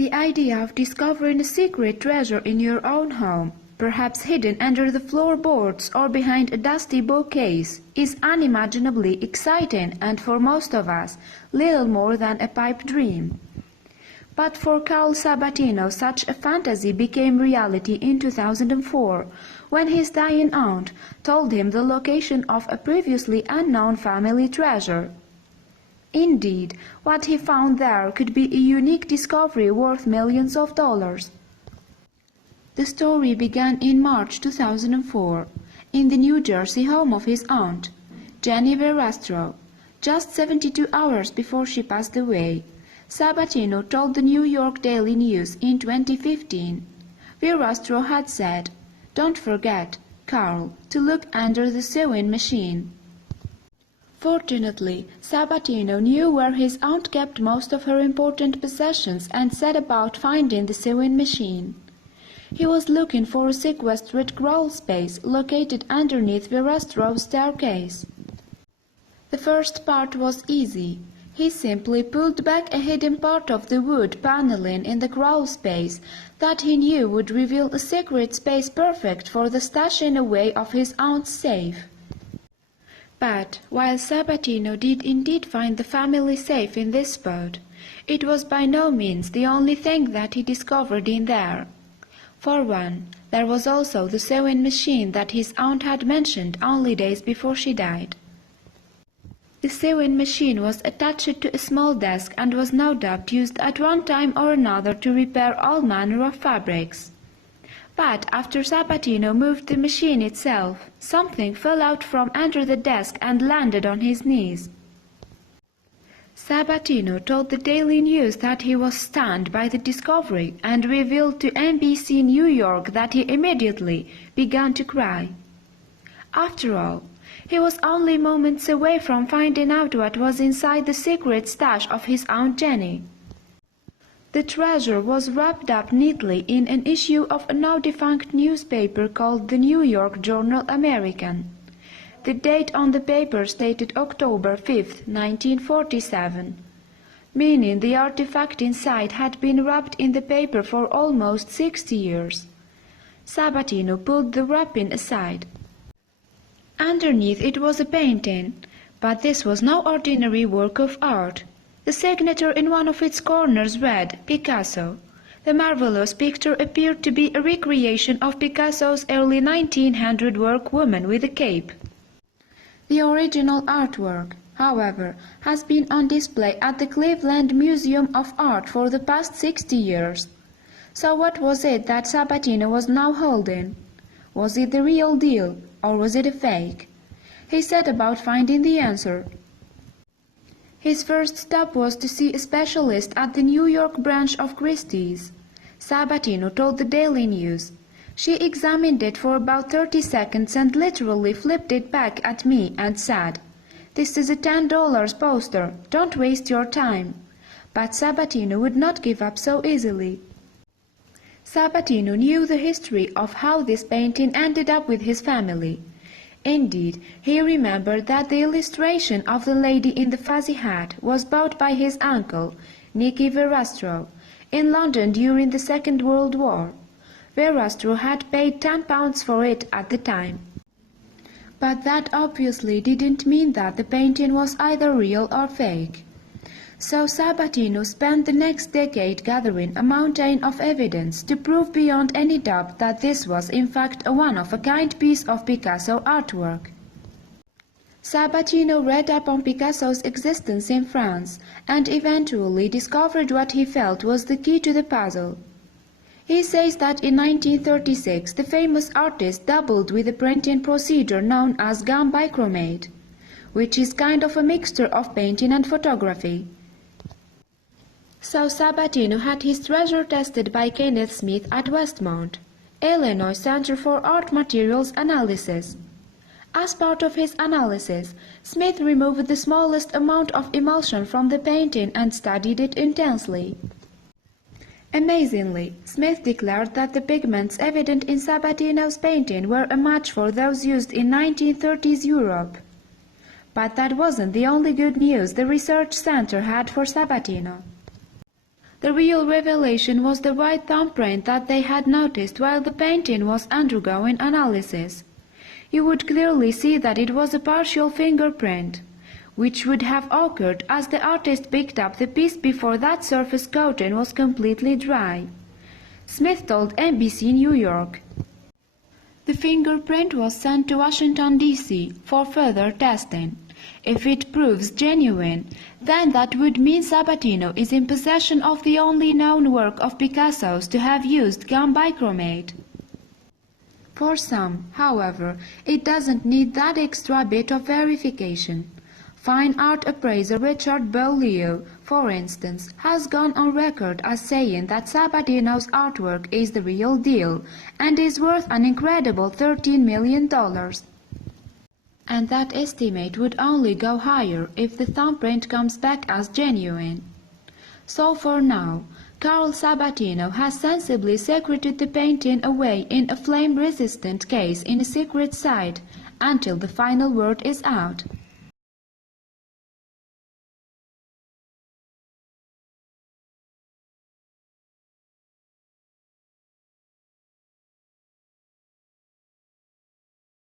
The idea of discovering a secret treasure in your own home, perhaps hidden under the floorboards or behind a dusty bookcase, is unimaginably exciting and for most of us little more than a pipe dream. But for Carl Sabatino such a fantasy became reality in 2004 when his dying aunt told him the location of a previously unknown family treasure. Indeed, what he found there could be a unique discovery worth millions of dollars. The story began in March 2004, in the New Jersey home of his aunt, Jenny Verastro. Just 72 hours before she passed away, Sabatino told the New York Daily News in 2015. Verastro had said, "Don't forget, Carl, to look under the sewing machine." Fortunately, Sabatino knew where his aunt kept most of her important possessions and set about finding the sewing machine. He was looking for a sequestered crawlspace located underneath Verastro's staircase. The first part was easy. He simply pulled back a hidden part of the wood paneling in the crawlspace that he knew would reveal a secret space perfect for the stashing away of his aunt's safe. But while Sabatino did indeed find the family safe in this spot, it was by no means the only thing that he discovered in there. For one, there was also the sewing machine that his aunt had mentioned only days before she died. The sewing machine was attached to a small desk and was no doubt used at one time or another to repair all manner of fabrics. But after Sabatino moved the machine itself, something fell out from under the desk and landed on his knees. Sabatino told the Daily News that he was stunned by the discovery and revealed to NBC New York that he immediately began to cry. After all, he was only moments away from finding out what was inside the secret stash of his Aunt Jenny. The treasure was wrapped up neatly in an issue of a now-defunct newspaper called the New York Journal American. The date on the paper stated October 5, 1947, meaning the artifact inside had been wrapped in the paper for almost 60 years. Sabatino pulled the wrapping aside. Underneath it was a painting, but this was no ordinary work of art. The signature in one of its corners read Picasso. The marvelous picture appeared to be a recreation of Picasso's early 1900 work Woman with a Cape. The original artwork, however, has been on display at the Cleveland Museum of Art for the past 60 years. So what was it that Sabatino was now holding? Was it the real deal, or was it a fake? He set about finding the answer. His first stop was to see a specialist at the New York branch of Christie's. Sabatino told the Daily News. She examined it for about 30 seconds and literally flipped it back at me and said, "This is a $10 poster, don't waste your time." But Sabatino would not give up so easily. Sabatino knew the history of how this painting ended up with his family. Indeed, he remembered that the illustration of the lady in the fuzzy hat was bought by his uncle, Nicky Verastro, in London during the Second World War. Verastro had paid £10 for it at the time. But that obviously didn't mean that the painting was either real or fake. So Sabatino spent the next decade gathering a mountain of evidence to prove beyond any doubt that this was in fact a one-of-a-kind piece of Picasso artwork. Sabatino read up on Picasso's existence in France and eventually discovered what he felt was the key to the puzzle. He says that in 1936 the famous artist dabbled with a printing procedure known as gum bichromate, which is kind of a mixture of painting and photography. So Sabatino had his treasure tested by Kenneth Smith at Westmont, Illinois Center for Art Materials Analysis. As part of his analysis, Smith removed the smallest amount of emulsion from the painting and studied it intensely. Amazingly, Smith declared that the pigments evident in Sabatino's painting were a match for those used in 1930s Europe. But that wasn't the only good news the research center had for Sabatino. The real revelation was the white thumbprint that they had noticed while the painting was undergoing analysis. You would clearly see that it was a partial fingerprint, which would have occurred as the artist picked up the piece before that surface coating was completely dry. Smith told NBC New York. The fingerprint was sent to Washington, D.C. for further testing. If it proves genuine, then that would mean Sabatino is in possession of the only known work of Picasso's to have used gum bichromate. For some, however, it doesn't need that extra bit of verification. Fine art appraiser Richard Beaulieu, for instance, has gone on record as saying that Sabatino's artwork is the real deal and is worth an incredible $13 million. And that estimate would only go higher if the thumbprint comes back as genuine. So for now, Carl Sabatino has sensibly secreted the painting away in a flame-resistant case in a secret site until the final word is out.